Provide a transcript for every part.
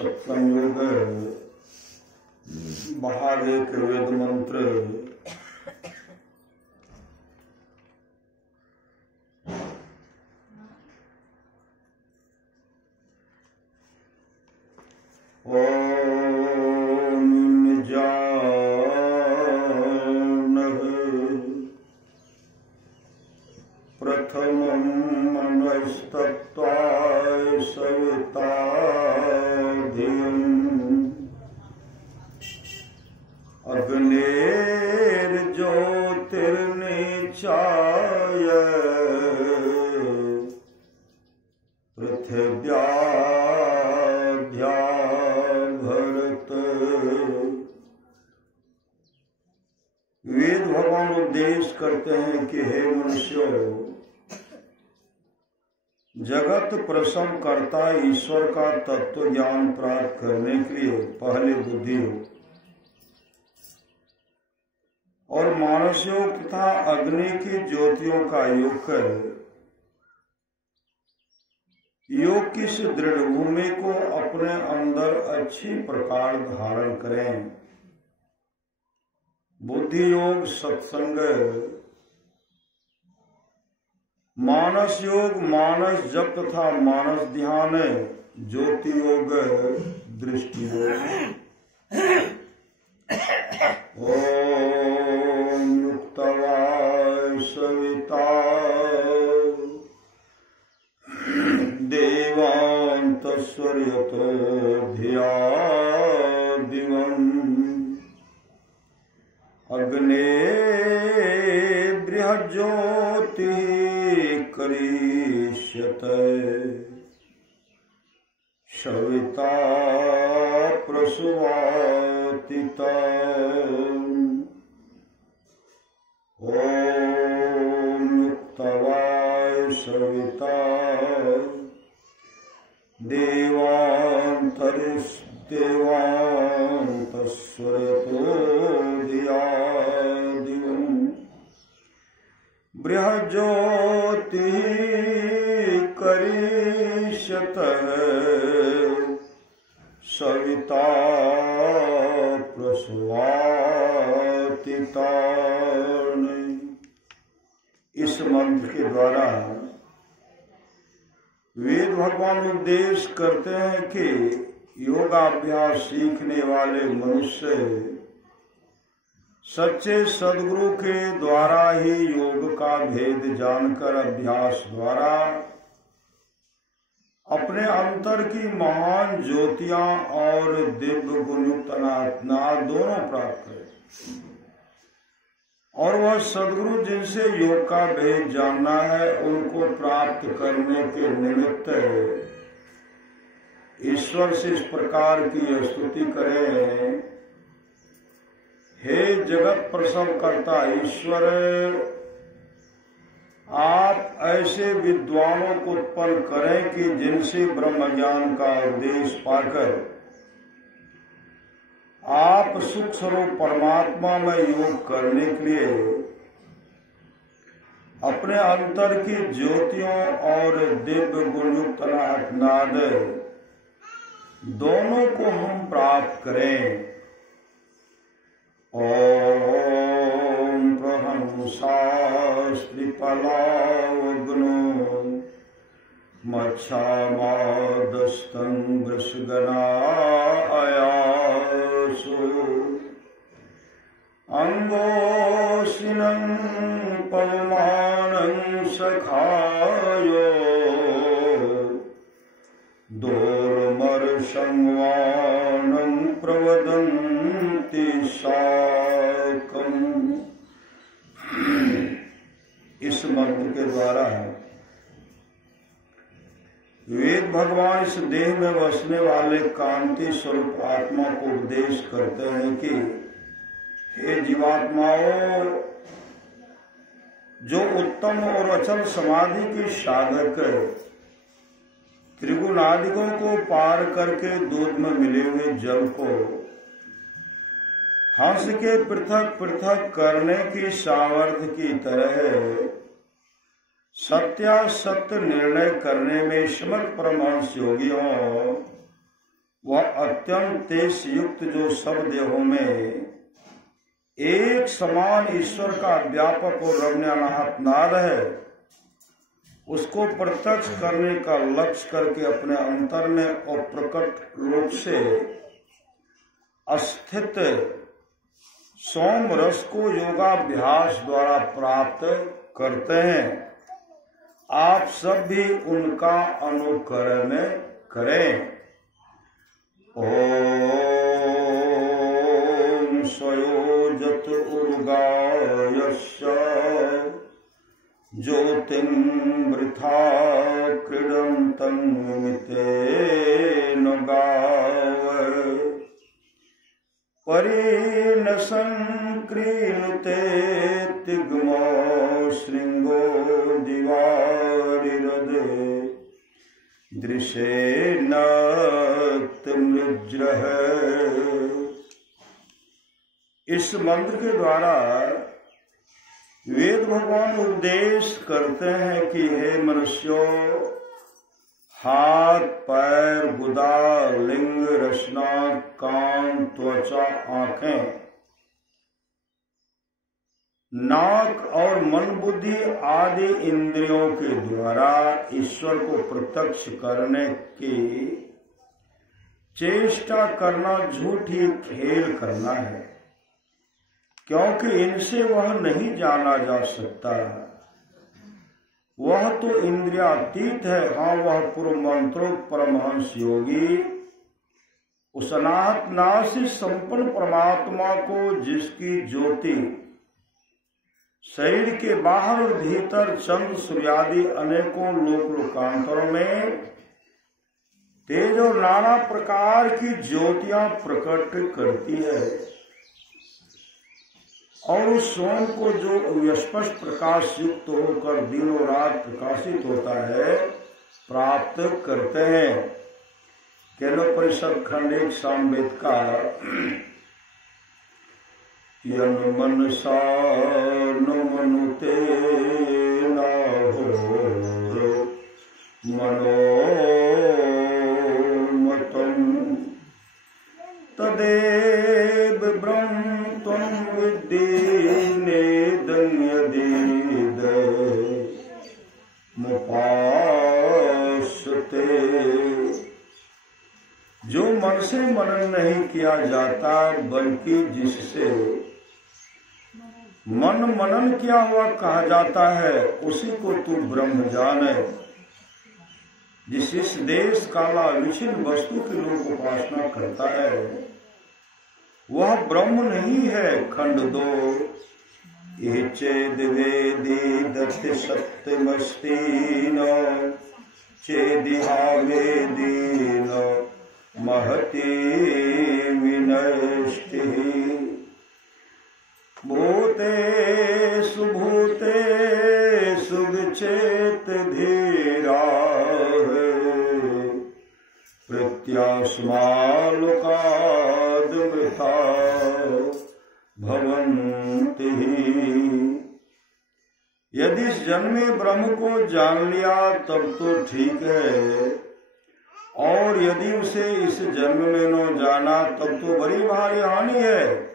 सत्संग योग बाहर एक वेद मंत्र ओम जानः प्रथमं मनस्तत्त्वा सविता अग्नेर्ज्योतिर्निचाय पृथिव्याद्या भरत। वेद भगवान उपदेश करते हैं कि हे मनुष्यों, जगत प्रसव करता ईश्वर का तत्व ज्ञान प्राप्त करने के लिए पहले बुद्धि हो और मानस योग तथा अग्नि की ज्योतियों का योग कर योग की इस दृढ़ भूमि को अपने अंदर अच्छी प्रकार धारण करें। बुद्धि योग सत्संग, मानस योग मानस जप तथा मानस ध्यान, ज्योति योग दृष्टि योग। ओम युक्तवाय सविता देवान्तस्वर्यतो धिया दिवम् अग्ने बृहज्योतिः करिष्यते सविता प्रसवातिता। ओम युक्तवाय सविता देवान्तस्वर्यतो धिया दिवम् बृहज्योतिः करिष्यते सविता प्रसवातिता। इस मंत्र के द्वारा वेद भगवान उपदेश करते हैं कि योगाभ्यास सीखने वाले मनुष्य सच्चे सदगुरु के द्वारा ही योग का भेद जानकर अभ्यास द्वारा अपने अंतर की महान ज्योतियां और दिव्य गुणयुक्त अनात्मा दोनों प्राप्त करें और वह सदगुरु जिनसे योग का भेद जानना है उनको प्राप्त करने के निमित्त ईश्वर से इस प्रकार की स्तुति करें। हे जगत प्रसव करता ईश्वर, आप ऐसे विद्वानों को उत्पन्न करें कि जिनसे ब्रह्म ज्ञान का उपदेश पाकर आप सुख स्वरूप परमात्मा में योग करने के लिए अपने अंतर की ज्योतियों और दिव्य गुणयुक्त नाद दोनों को हम प्राप्त करें। ओम प्रहंसास्त्रिपलावग्नो मच्छामादस्तं वृषगणायासो अंगोसिनं पवमानं सखायो दोर्मर्षंवानं प्रवदन्ति साकम्। इस मंत्र के द्वारा वेद भगवान इस देह में बसने वाले कांति स्वरूप आत्मा को उपदेश करते हैं कि हे जीवात्माओं, जो उत्तम और अचल समाधि की साधक त्रिगुणादिकों को पार करके दूध में मिले हुए जल को हंस के पृथक पृथक करने की सामर्थ्य की तरह सत्यासत्य निर्णय करने में समर्थ परमहंस योगियों वह अत्यंत तेज युक्त जो सब देहों में एक समान ईश्वर का व्यापक और रमण्यानाहत नाद है, उसको प्रत्यक्ष करने का लक्ष्य करके अपने अंतर में अप्रकट रूप से अस्थित सोम रस को योगाभ्यास द्वारा प्राप्त करते हैं। आप सब भी उनका अनुकरण करें। ओम स्वयोजत उर्गायस्य ज्योतिर्वृथा क्रीडन्तं मितेन गावः परेण संक्रीणुते तिग्मो शृंगो दिवारिरदे दृशेन मृज्रः। इस मंत्र के द्वारा वेद भगवान उपदेश करते हैं कि हे मनुष्यों, हाथ, पैर, गुदा, लिंग, रचना, कान, त्वचा, आंखें, नाक और मन बुद्धि आदि इंद्रियों के द्वारा ईश्वर को प्रत्यक्ष करने की चेष्टा करना झूठी खेल करना है, क्योंकि इनसे वह नहीं जाना जा सकता। वह तो इंद्रियातीत है। हाँ, वह पूर्व मंत्रोक्त परमहंस योगी उस अनाहत नाद से संपन्न परमात्मा को, जिसकी ज्योति शरीर के बाहर और भीतर चंद्र सूर्यादि अनेकों लोक लोकांतरों में तेज और नाना प्रकार की ज्योतियां प्रकट करती है, और उस सोम को जो स्पष्ट प्रकाश युक्त होकर दिनों रात प्रकाशित होता है, प्राप्त करते हैं। केनोपनिषद खंड 1 सामवेद का यन मनसा न मनुते नाहो मनोमतं तदेव ब्रह्म त्वं विद्धि नेदन्यदीदमुपास्ते। जो मन से मनन नहीं किया जाता, बल्कि जिससे मन मनन किया हुआ कहा जाता है, उसी को तू ब्रह्म जाने। जिस इस देश काला विचिन्न वस्तु की लोग उपासना करता है, वह ब्रह्म नहीं है। खंड 2 ये चेद वेदी दत्त सत्यमस्ति न चेदिहा वेदी न महती विनष्टि भूतेषु भूतेषु विचेत धीरा प्रत्यास्मालोकाद् मृता भवन्ति। यदि इस जन्म में ब्रह्म को जान लिया तब तो ठीक है, और यदि उसे इस जन्म में न जाना तब तो बड़ी भारी हानि है।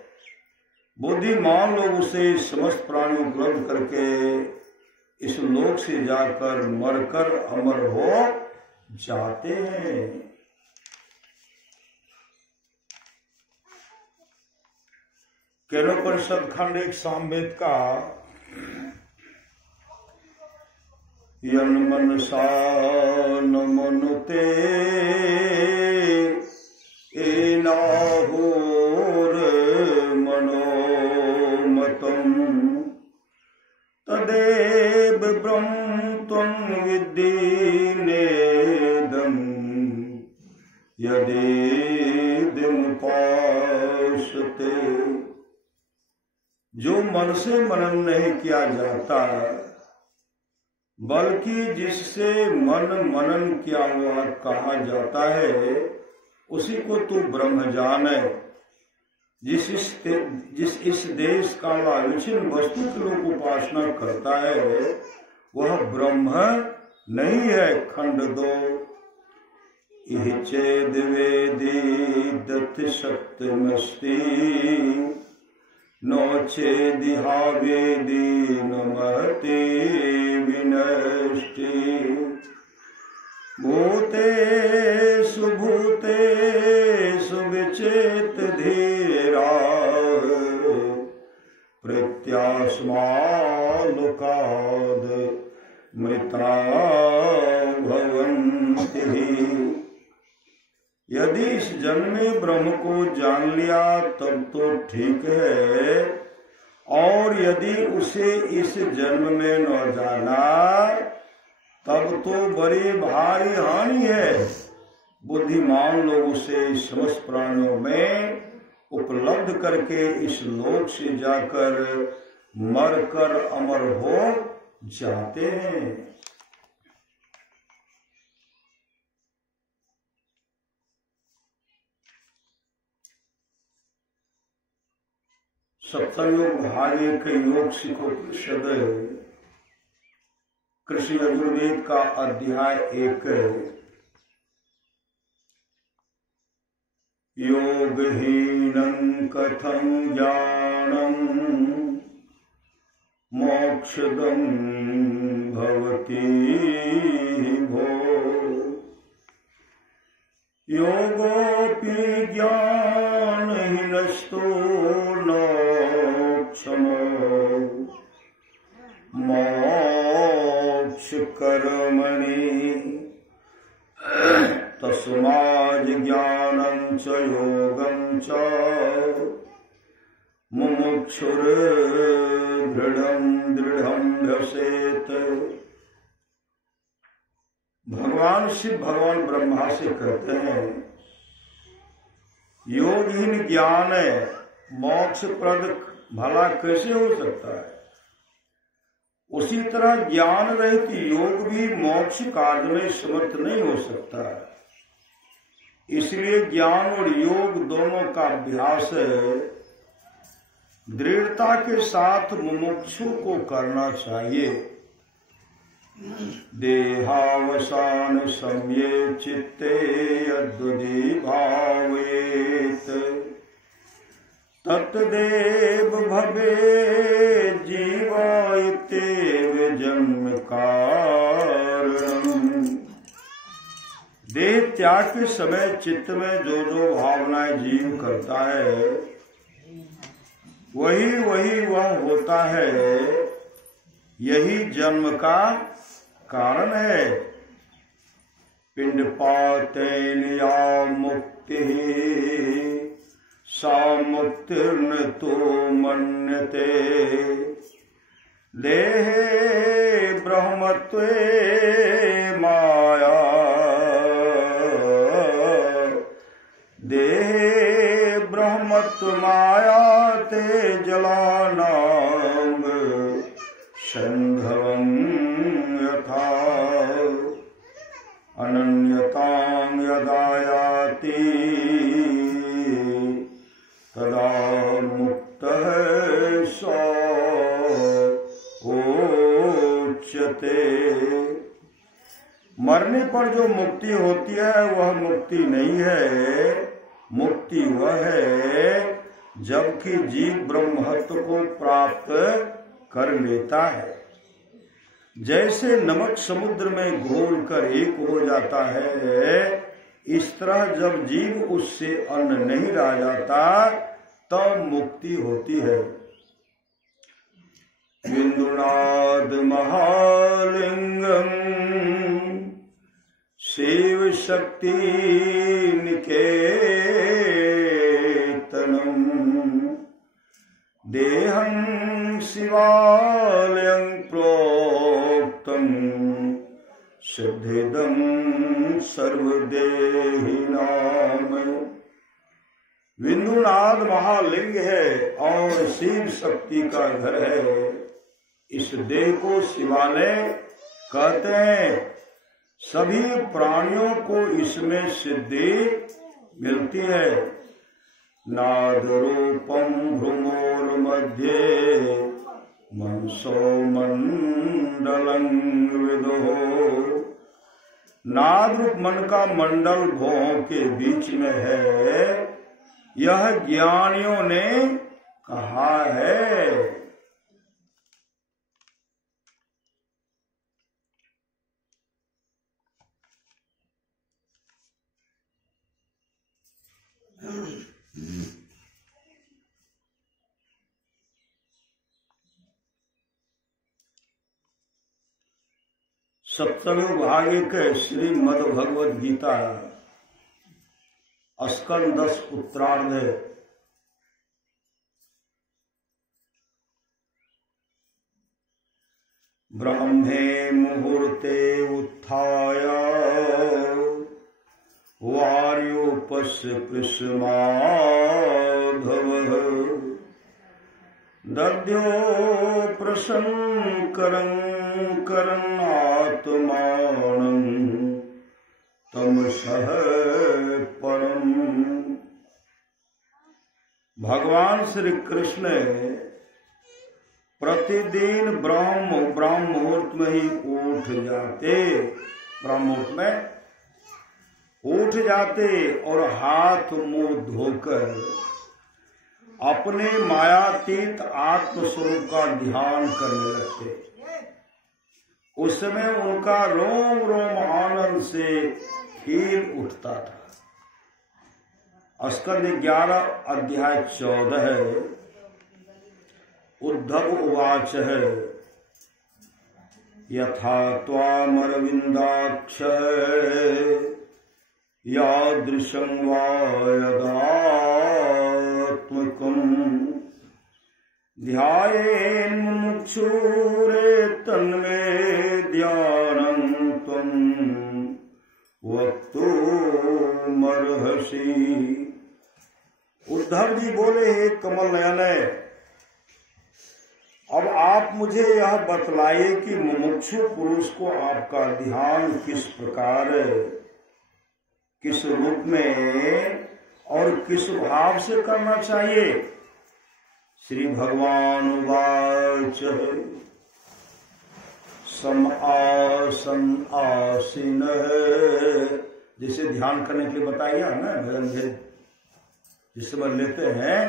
बुद्धिमान लोग उसे समस्त प्राणी उपलब्ध करके इस लोक से जाकर मरकर अमर हो जाते हैं। केनोपनिषद खंड 1 सामवेद का यन मनसा न मनुते एनाहुर मनोमतं तदेव ब्रह्म त्वं विद्धि नेदं यदेदमुपास्ते। जो मन से मनन नहीं किया जाता, बल्कि जिससे मन मनन किया हुआ कहा जाता है, उसी को तू ब्रह्म जाने। जिस इस देश काला विचिन्न वस्तु की लोग उपासना करता है, वह ब्रह्म नहीं है। खंड 2 इह चेद वेदी दत्त सत्यमस्ति नो चेदिहा वेदी नमते विनष्टि भूतेषु भूतेषु विचेत धीरा प्रत्यास्मालोकाद् मृता भवन्ति। यदि इस जन्म में ब्रह्म को जान लिया तब तो ठीक है, और यदि उसे इस जन्म में न जाना तब तो बड़ी भारी हानि है। बुद्धिमान लोग उसे समस्त प्राणियों में उपलब्ध करके इस लोक से जाकर मरकर अमर हो जाते हैं। सप्तयोग भाग के योग सिखो परिषद कृषि यजुर्वेद का अध्याय 1 योगहीनं कथं ज्ञानं मोक्षदं भवति भो योगोऽपि ज्ञानहीनस्तो नोक्षमो मोक्षकर्मणि तस्माद् ज्ञानं च योगं च मुमुक्षुर्दृढं ध्यसेत्। भगवान शिव भगवान ब्रह्मा से कहते हैं, योगहीन ज्ञान मोक्षप्रद भला कैसे हो सकता है? उसी तरह ज्ञान रहित योग भी मोक्ष कार्य में समर्थ नहीं हो सकता। इसलिए ज्ञान और योग दोनों का अभ्यास दृढ़ता के साथ मुमुक्षु को करना चाहिए। देहावसान समये चित्ते यद्वदि भावेत तत्देव भवे जीवायतेव जन्म कारणम्। देह त्याग के समय चित्त में जो जो भावनाएं जीव करता है वही वह होता है, यही जन्म का कारण है। पिंडपातेन या मुक्ति सा मुक्तिर्न तो मन्यते देहे ब्रह्मत्वे माया देहे ब्रह्मत्व माया ते जलानां संधवं यथा अनन्यतां यदा याति तदा मुक्तः स उच्यते। मरने पर जो मुक्ति होती है वह मुक्ति नहीं है, मुक्ति वह है जबकि जीव ब्रह्मत्व को प्राप्त कर लेता है। जैसे नमक समुद्र में घोल कर एक हो जाता है, इस तरह जब जीव उससे अन्न नहीं रह जाता तब मुक्ति होती है। बिंदुनाद महालिंगम शिव शक्ति निकेतनम देहं शिवालयं प्रोक्तम सिद्धिदं सर्वदेहिनाम। बिंदुनाद महालिंग है और शिव शक्ति का घर है। इस देह को शिवालय कहते हैं। सभी प्राणियों को इसमें सिद्धि मिलती है। नाद रूपम भ्रुमोर मध्य मनसो मंडलं विदो नाद रूप मन का मंडल भों के बीच में है, यह ज्ञानियों ने कहा है। सप्तम भाग के श्रीमद् भगवद गीता स्कंद 10 उत्तरार्ध। ब्रह्मे मुहूर्ते उत्थाय वार्योपस्य कृष्णमाधवः दद्यो प्रसंकरं करन्नात्मानं तमसः परम। भगवान श्री कृष्ण प्रतिदिन ब्रह्म मुहूर्त में ही उठ जाते, ब्रह्म मुहूर्त में उठ जाते और हाथ मुंह धोकर अपने मायातीत आत्मस्वरूप का ध्यान करने लगते। उस समय उनका रोम रोम आनंद से खिल उठता था। स्कंद 11 अध्याय 14 उद्धव उवाच यथा त्वामरविन्दाक्ष यादृशं वा यदात्मकम् ध्यायेन्मुमुक्षुरे तन्मे ध्यानं त्वं वक्तुमर्हसि। उद्धव जी बोले, हे कमल नयन, अब आप मुझे यह बतलाइए कि मुमुक्षु पुरुष को आपका ध्यान किस प्रकार, किस रूप में और किस भाव से करना चाहिए। श्री भगवान उवाच सम आसन आसीन, जिसे ध्यान करने के लिए बताया ना भजन भेद, जिस समय लेते हैं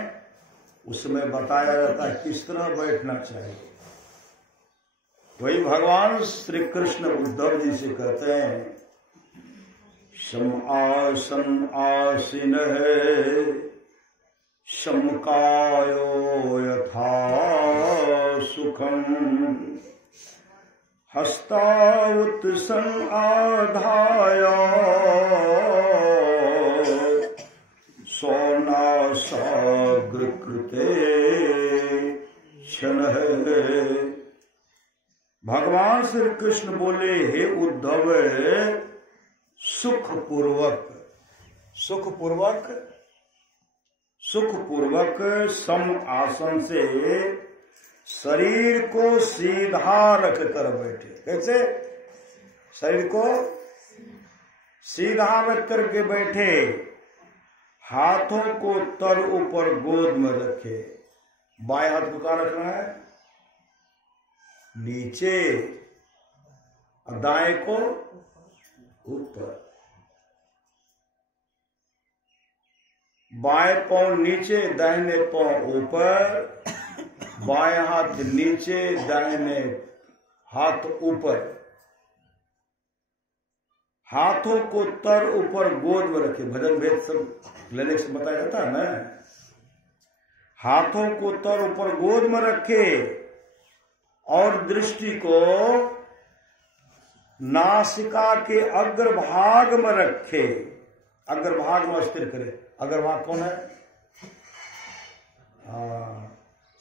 उस समय बताया जाता है किस तरह बैठना चाहिए। वही भगवान श्री कृष्ण उद्धव जी से कहते हैं सम आसन आसीन समकायो यथा सुखम हस्तावत संआधाय सोनासाग्र कृते क्षण। भगवान श्री कृष्ण बोले, हे उद्धव, सुखपूर्वक सम आसन से शरीर को सीधा रख कर बैठे। कैसे? शरीर को सीधा रख करके बैठे, हाथों को तर ऊपर गोद में रखे। बाएं हाथ को कहाँ रखना है? नीचे, और दाएं को ऊपर। बाएं पांव नीचे, दाहिने पांव ऊपर, बाएं हाथ नीचे, दाहिने हाथ ऊपर। हाथों को तर ऊपर गोद में रखे। भजन भेद सब लेने से बताया जाता है ना। हाथों को तर ऊपर गोद में रखे और दृष्टि को नासिका के अग्रभाग में रखे। अग्रभाग में स्थिर करे। अग्रभाग कौन है?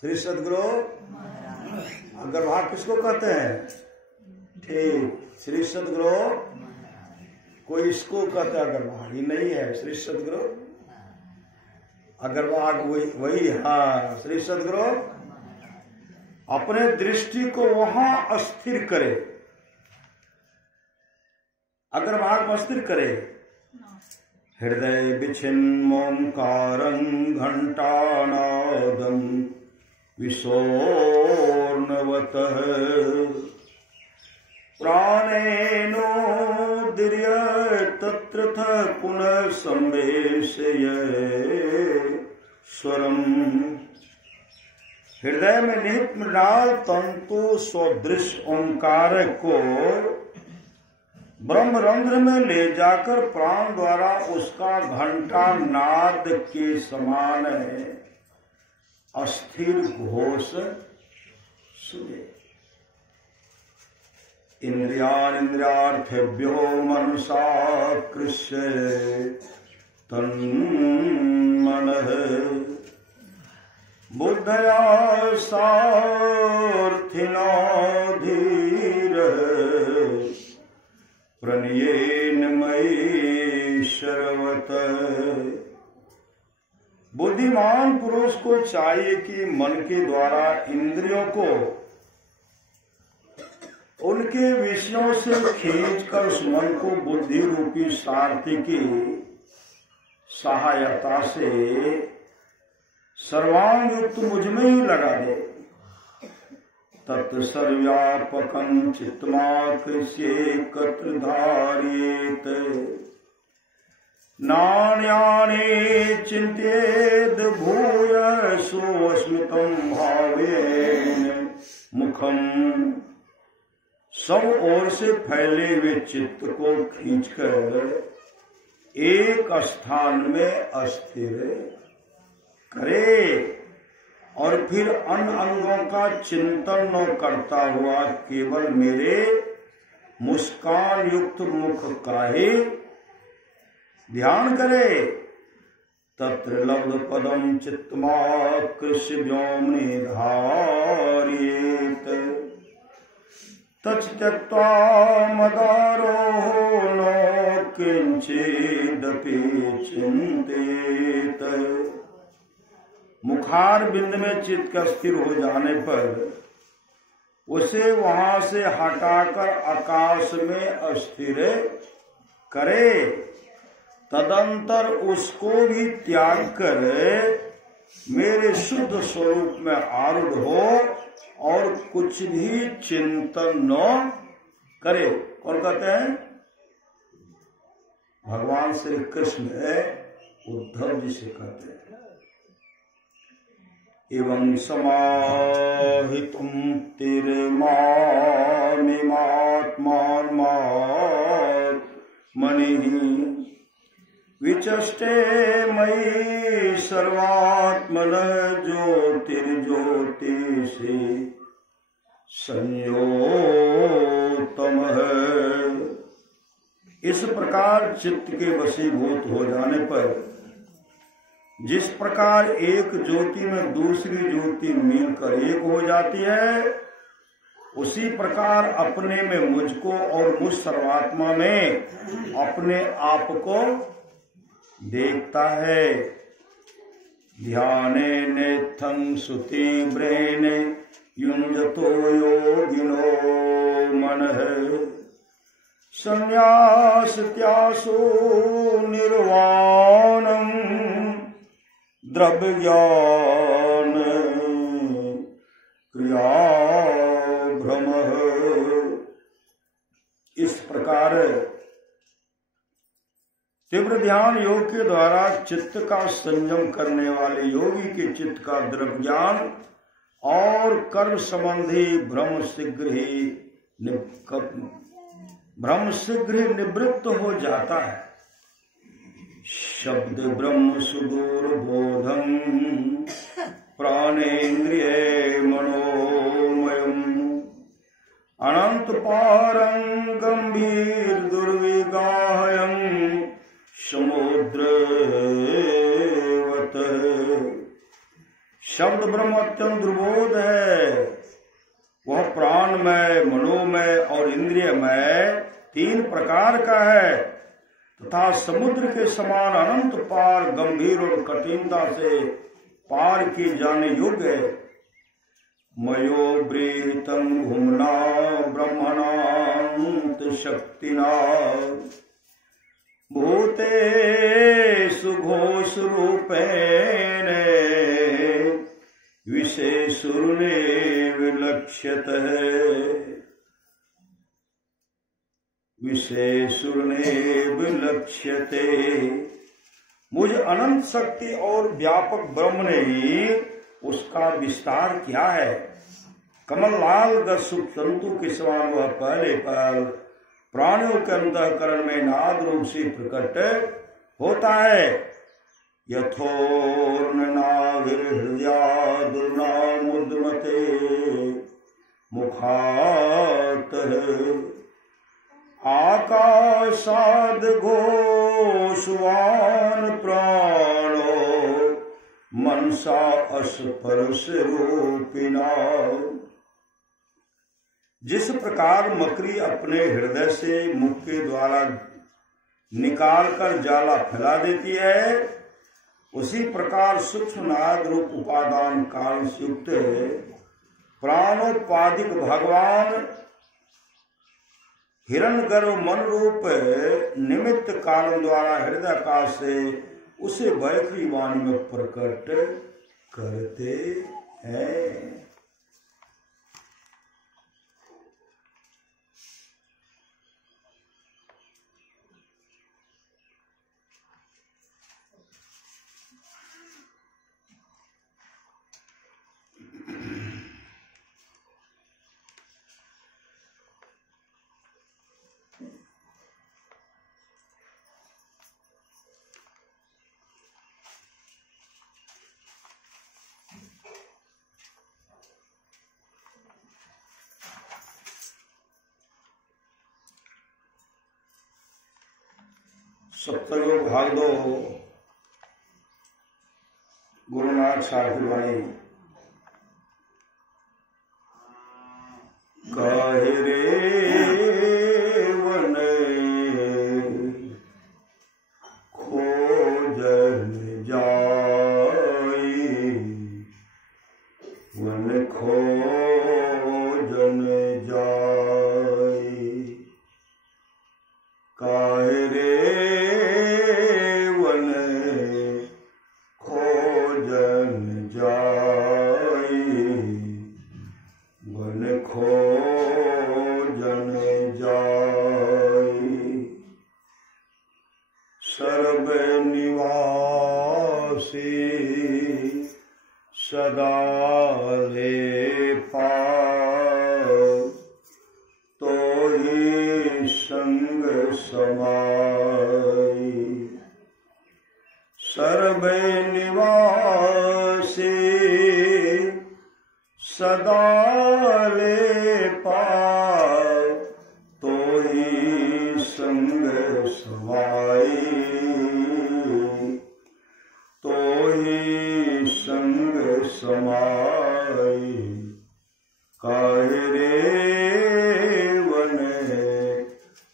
श्री सदगुरु। अग्रभाग किसको कहते हैं? ठीक, श्री सदगुरु। कोई इसको कहता है अग्रभाग, ये नहीं है श्री सदगुरु। अग्रभाग वही हाँ, श्री सदगुरु अपने दृष्टि को वहां अस्थिर करे, अग्रभाग में अस्थिर करे। हृदय विच्छिन्नोंकारं घंटानादं विशोर्णवतः प्राणेनोदीर्य तत्रथ पुनः संवेशय स्वरम। हृदय में निहित मृणाल तंतु सदृश ओंकार को ब्रह्मरंध्र में ले जाकर प्राण द्वारा उसका घंटा नाद के समान अस्थिर घोष सुने। इंद्रियार्थेभ्यो मनसा कृष्य तन्मनः बुद्धया सार्थिना धीरः प्रणयेन मयि शरवत। बुद्धिमान पुरुष को चाहिए कि मन के द्वारा इंद्रियों को उनके विषयों से खींचकर उस मन को बुद्धि रूपी सारथी की सहायता से सर्वांग युक्त मुझ में ही लगा दे। तत्सर्व्यापकं चित्तमाकृष्येकत्र धारयेत नान्यानि चिन्तयेद् भूयसोऽस्मितं भावेन मुखम। सब ओर से फैले हुए चित्त को खींचकर एक स्थान में अस्थिर करे और फिर अन्य अंगों का चिंतन न करता हुआ केवल मेरे मुस्कान युक्त मुख का ही ध्यान करे। तत्र लब्ध पदम चित्तमाकृष्य व्योमनि धारयेत तच्त्यक्त्वा मदारोहो न किंचिदपि चिंतेत। मुखार बिंद में चित्त का स्थिर हो जाने पर उसे वहां से हटाकर आकाश में अस्थिर करे। तदंतर उसको भी त्याग कर मेरे शुद्ध स्वरूप में आरूढ़ हो और कुछ भी चिंतन न करे। कौन कहते हैं? भगवान श्री कृष्ण उद्धव जी से कहते हैं। एवं समाहितुं तिर्मात्मात्मात्मनिः विचष्टे मयि सर्वात्मनः ज्योतिर्ज्योतिषि संयोतमः। इस प्रकार चित्त के वशीभूत हो जाने पर जिस प्रकार एक ज्योति में दूसरी ज्योति मिलकर एक हो जाती है, उसी प्रकार अपने में मुझको और मुझ सर्वात्मा में अपने आप को देखता है। ध्याने नेत्थं सुतीव्रेण युञ्जतो योगिनो मनः संन्यासत्यासो निर्वाणं द्रव्य ज्ञान क्रिया भ्रमः। इस प्रकार तीव्र ध्यान योग के द्वारा चित्त का संयम करने वाले योगी के चित्त का द्रव्य ज्ञान और कर्म संबंधी भ्रम शीघ्र ही निवृत्त हो जाता है। शब्द ब्रह्म सुदूर बोधम प्राणेन्द्रिय मनोमयम अनंत पारं गंभीर दुर्विगाहयं समुद्रवत। शब्द ब्रह्म अत्यंत दुर्बोध है। वह प्राणमय, मनोमय और इंद्रियमय तीन प्रकार का है तथा समुद्र के समान अनंत पार, गंभीर और कठिनता से पार किए जाने योग्य है। मयोब्रीतं घुमना ब्रह्मणान्त शक्तिना भूतेषु घोष रूपेण विशेषुर्ने विलक्ष्यतः। विशेषुर्ने विलक्ष्यते। मुझ अनंत शक्ति और व्यापक ब्रह्म ने ही उसका विस्तार किया है। कमल लाल दसुख तंतु के समान वह पहले पर प्राणियों के अंतःकरण में नाद रूप से प्रकट होता है। यथोर्नाविर्हृदयादुर्नामुद्मते मुखातः आकाशाद घोषवान प्राणो मनसा अस्पर्श रूपिणा। जिस प्रकार मकड़ी अपने हृदय से मुख के द्वारा निकालकर जाला फैला देती है, उसी प्रकार सूक्ष्म नाद रूप उपादान काल से युक्त प्राणोपाधिक भगवान हिरण्यगर्भ मन रूप निमित्त कारण द्वारा हृदय आकाश से उसे बैठरी वाणी में प्रकट करते हैं। सप्तयोग भाग 2 गुरुनाथ सारथी वाणी। काहे रे वन खोजन जाई, वन खोजन जाई। काहे रे सदा लेपा तो ही संग समाई। सर्वे निवासी सदा लेपा तो ही संग समाई, तो ही संग समाई। काहे रे वन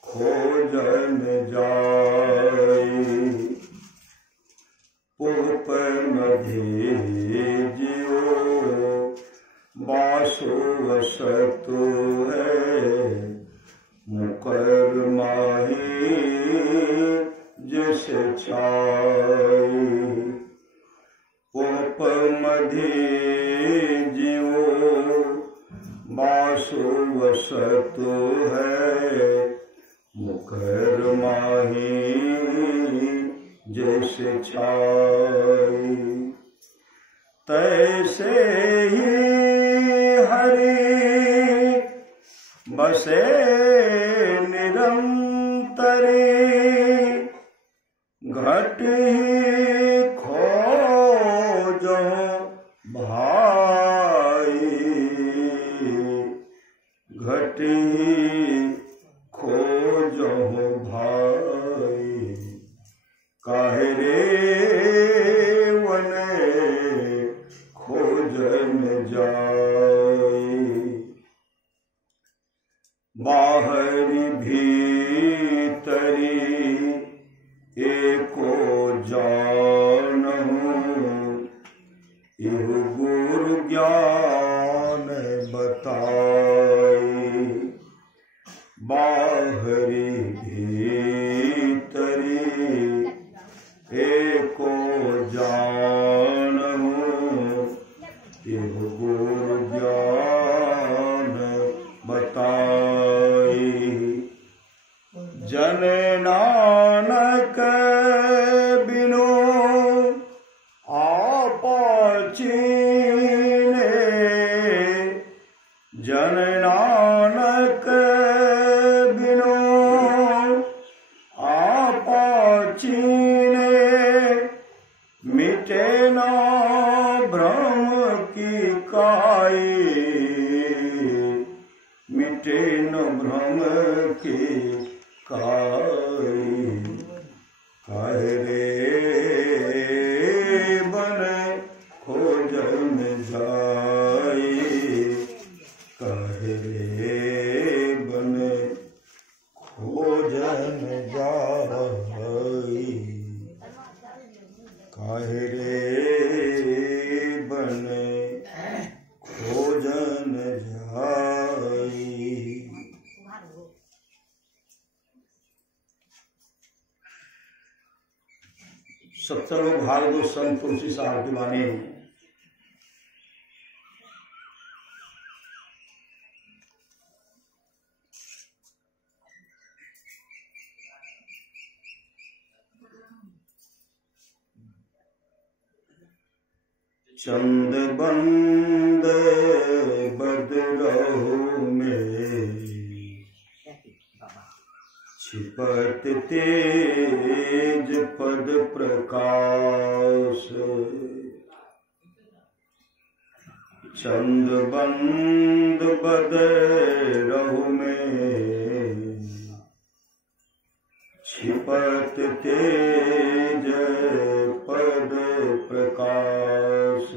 खोजन जाई, पुप मध्य जियो बासो वसतु है, मुकर माही जिस छाई। पुप मध्य जियो बासो वसतु है, मुकर माही जैसे छाई। तैसे ही हरि बसे निरंतरी, घट ही खोजो भाई, घट ही खोजो भाई। काहे रे वन खोजन जाई, बाहरी भीतरी एको जानहु, इहु गुरु ज्ञान बताई। बाहरी भीतरी एको जानहु, इहु गुरु ज्ञान बताई। जन नानक बिनु आप चीने, जन नानक बिनु आप चीने, मिटे न भ्रम की काई, मिटे न भ्रम की काई। काहे रे बन खोजन जाई, काहे रे बन खोजन जाई, काहे रे बन खोजन जाई। 70 भाग दो संत तुलसी साहब की वाणी। चंद बंद बदलहु में, छिपत तेज पद प्रकाश, चंद बंद बदलहु में, छिपत तेज पद प्रकाश।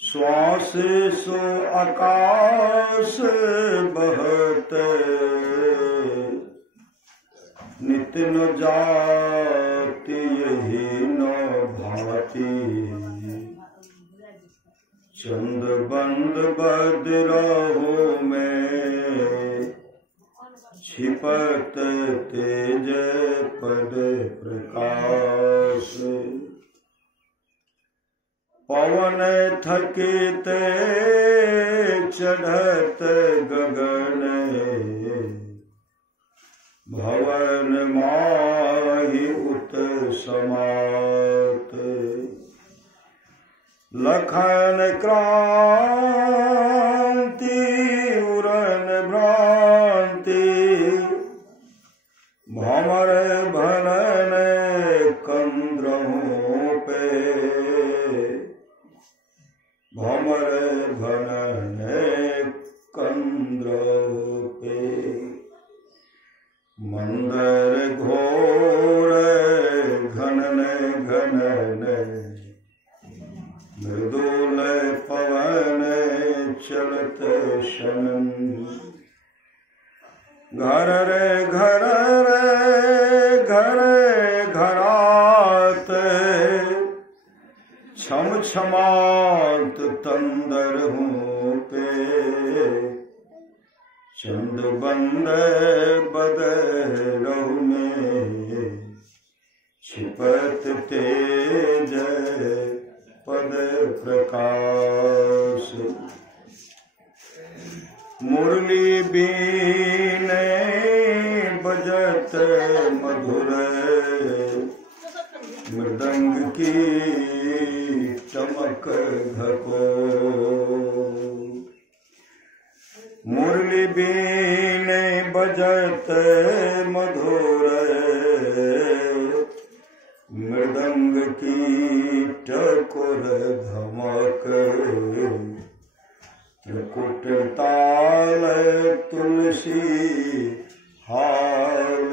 श्वास सो आकाश बहत, नित न जाति यही न भाति, चंद बंद बदलहु में, छिपत तेज पद प्रकाश। पवन थकित चढ़त गगन, भवन माहि उत समात, लखन क्रांति उरन भ्रांति, भमर भनन कंद्रहों पे, भमर भनन कंद्रों पे। मंदर घोर घनन घनन, मृदुल पवन चलत शनन, घर रे घर रे घर घरात, छम छमात तंदर हूँ पे, चंद बंद बदलहु में, छिपत तेज पद प्रकाश। मुरली बीने बजत मधुर, मृदंग की चमक धको, मुरली बीने बजत मधुर, मृदंग की टकोर धमक, त्रिकुट ताल तुलसी हाल,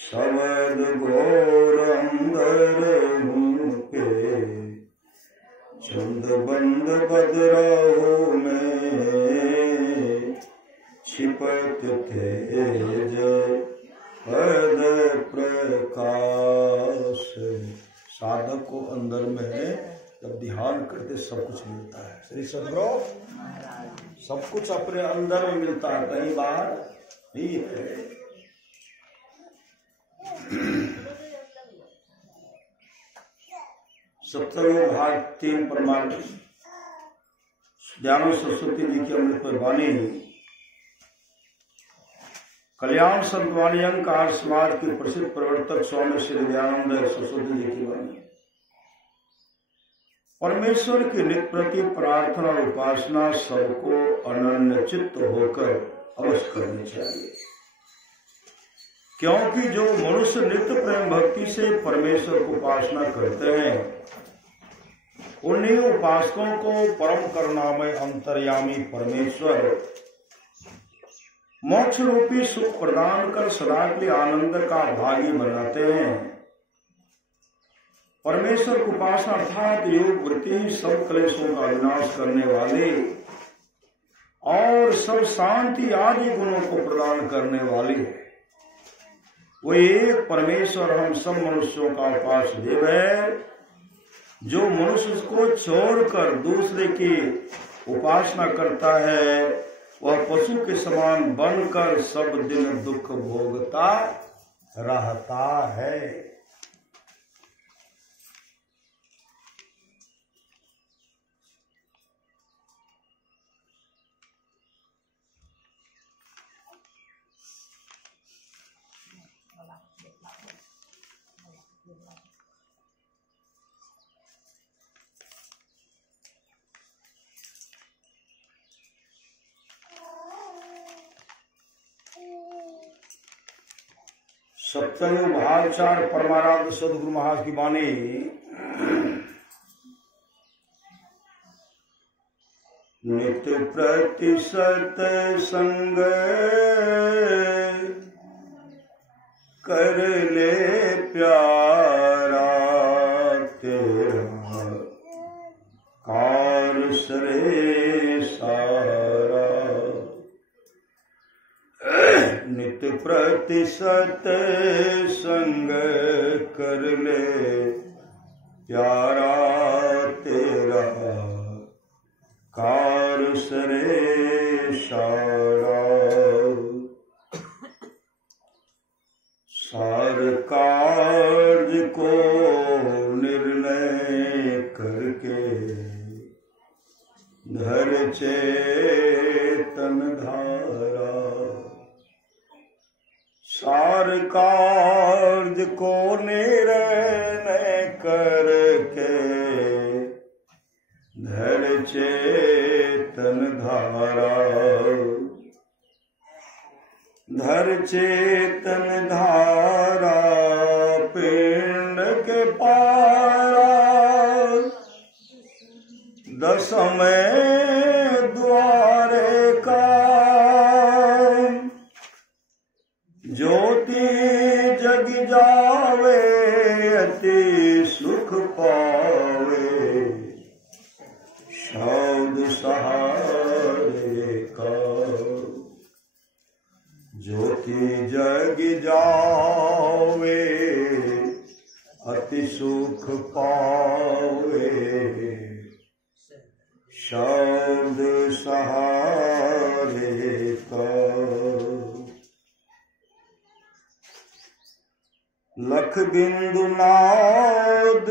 शबद घोर अंदर हूँ पे, चंद बंद बदलहु में, छिपत तेज पद प्रकाश। साधक को अंदर में जब ध्यान करते सब कुछ मिलता है। श्री सद्गुरु सब कुछ अपने अंदर में मिलता है, कई बार नहीं है। सप्तमो भाग 3 प्रमाण ज्ञान सरस्वती जी की अमृत वाणी। कल्याण संतवाणी अंक आर्य समाज के प्रसिद्ध प्रवर्तक स्वामी श्री दयानंद सरस्वती जी की वाणी। परमेश्वर की नित्य प्रति प्रार्थना और उपासना सबको अनन्य चित्त होकर अवश्य करनी चाहिए, क्योंकि जो मनुष्य नित्य प्रेम भक्ति से परमेश्वर को उपासना करते हैं, उन्हीं उपासकों को परम करुणामय अंतर्यामी परमेश्वर मोक्ष रूपी सुख प्रदान कर सदा के लिए आनंद का भागी बनाते हैं। परमेश्वर की उपासना अर्थात योग वृत्ति ही सब क्लेशों का विनाश करने वाली और सब शांति आदि गुणों को प्रदान करने वाली है। वो एक परमेश्वर हम सब मनुष्यों का उपास्य देव है। जो मनुष्य को छोड़कर दूसरे की उपासना करता है, वह पशु के समान बनकर सब दिन दुख भोगता रहता है। सप्तम भाग 4 परमाराध्य सदगुरु महाराज की वाणी। नित्य प्रतिशत संग कर ले प्यारा तेरा कार सरे सारा। नित्य प्रतिशत संग कर ले प्यारा तेरा कार सरे सारा। सार कार्य को निर्णय करके धर चेतन धारा। सार कार्य को निर्णय करके धर चेतन धारा। धर चेतन धारा पिंड के पारा। दसवें द्वारे का ज्योति जग जावे अति सुख पावे। शब्द सहारे का ज्योति जग जावे अति सुख पावे। शब्द सहारे का लख बिंदु नाद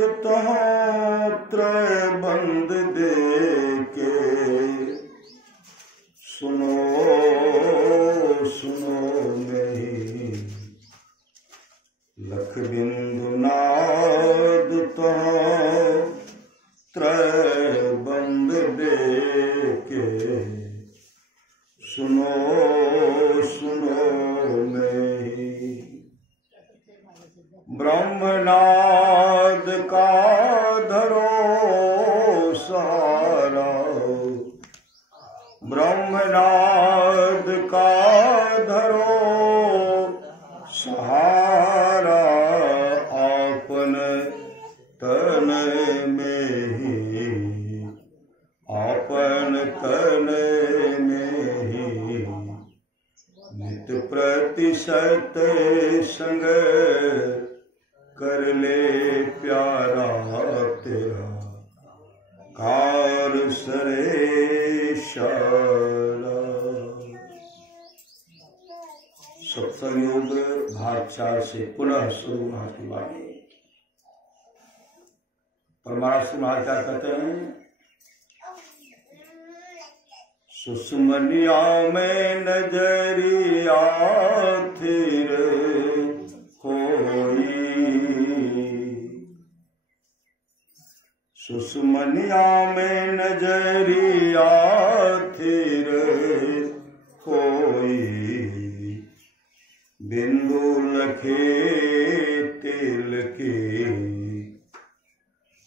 त्रय बंद दे के। सुनो सुनो नहीं लख बिंदु नाद त्रय बंद दे के। सुनो सुनो नहीं ब्रह्मनाद का धरो सारा। ब्रह्मनाद का धरो सहारा। आपन तन में ही आपन तन में ही नित्य प्रतिशत संग कर ले प्यारा तेरा कार सरे सारा। सत्संग योग भाग 4 से पुनः शुरू की वाणी। परमाराध्य महाराज क्या कहते हैं? सुषमनिया में नजरिया थिर होई, सुषमनिया में नजरिया थिर होई, बिंदु लखे तिल की,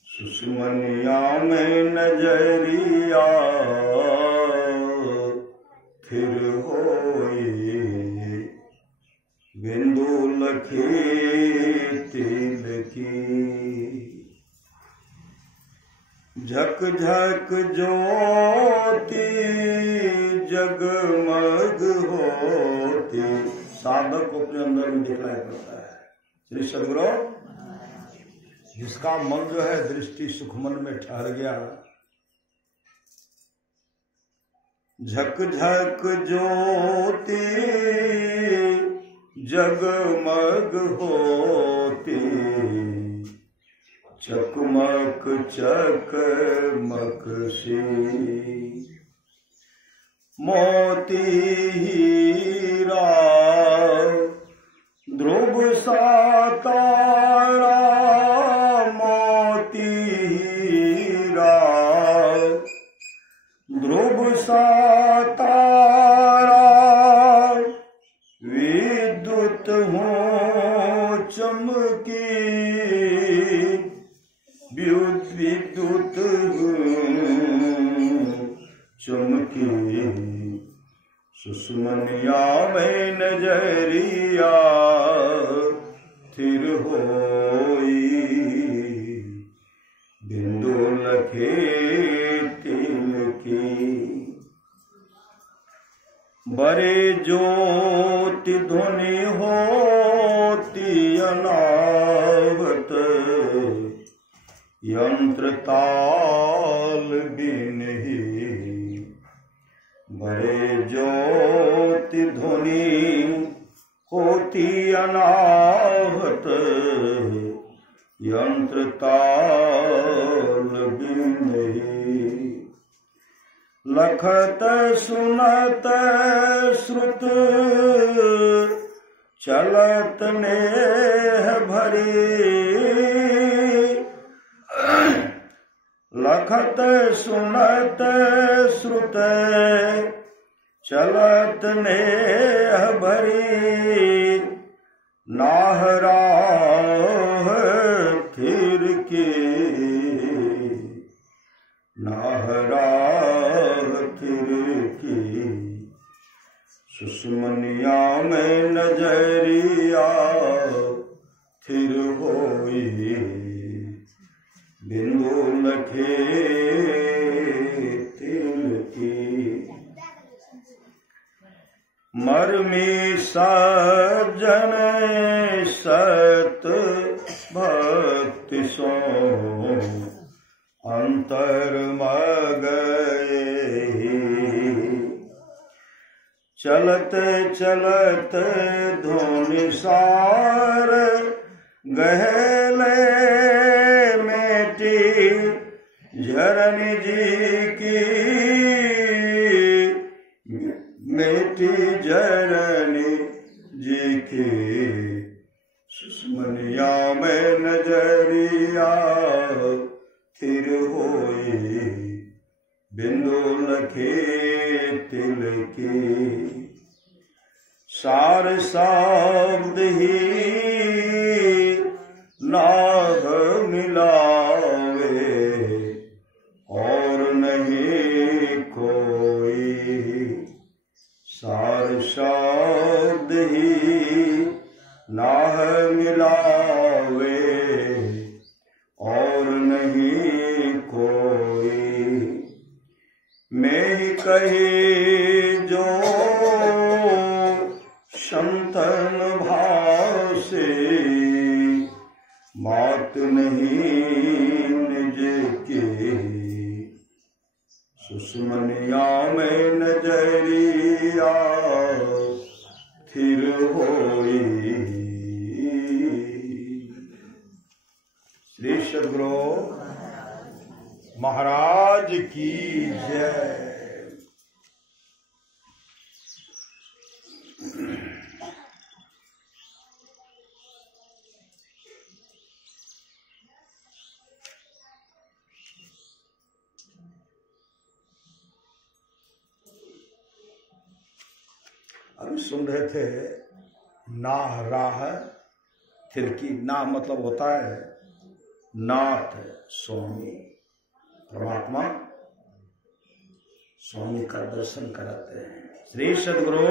सुषमनिया में नजरिया थिर होई, बिंदु लखे तिल की। झक झक ज्योति जगमग होती, साधक को अपने अंदर में दिखलाई पड़ता है। श्री सदगुरु, जिसका मन जो है दृष्टि सुखमन में ठहर गया, झक झक ज्योति जगमग होती, चकमक चकमक सी, मोती हीरा ध्रुव सा तारा, मोती हीरा ध्रुव सा तारा, विद्युत हो चमकी, विद्युत चमकी, सुषमनिया में नजरिया थिर होई, बिंदु लखे तिल की। बड़े ज्योति ध्वनि होती अनाहत, यंत्र ताल बिन ही, बड़े ज्योति ध्वनि होती अनाहत, यंत्र ताल बिन ही। लखत सुनत श्रुत चलत नेह भरी, लखत सुनत श्रुत चलत नेह भरी, नाहरा थिर की, नाहरा थिर की, सुषमनिया में नजरिया थिर होई, बिंदु लखे तिल की। मर्मी सज्जन सत भक्ति सो, अंतर मगए, चलत चलत धोनि सार, गहले मेटी झरनी जी की, मेटी झरनी जी की, सुषमनिया में नजरिया थिर होई, बिंदु लखे तिल की। सार शब्द ही नाग मिलावे, और नहीं कोई, सार शब्द ही नाह मिलावे, और नहीं कोई। मैं ही कही जो संतन भाव से, बात नहीं निज की, सुषमनिया में नजरिया थिर होई। श्री सद्गुरु महाराज की जय। अभी सुन रहे थे, नाह राह थिरकी। नाह मतलब होता है नाथ, स्वामी, परमात्मा स्वामी का दर्शन कराते हैं। श्री सद्गुरु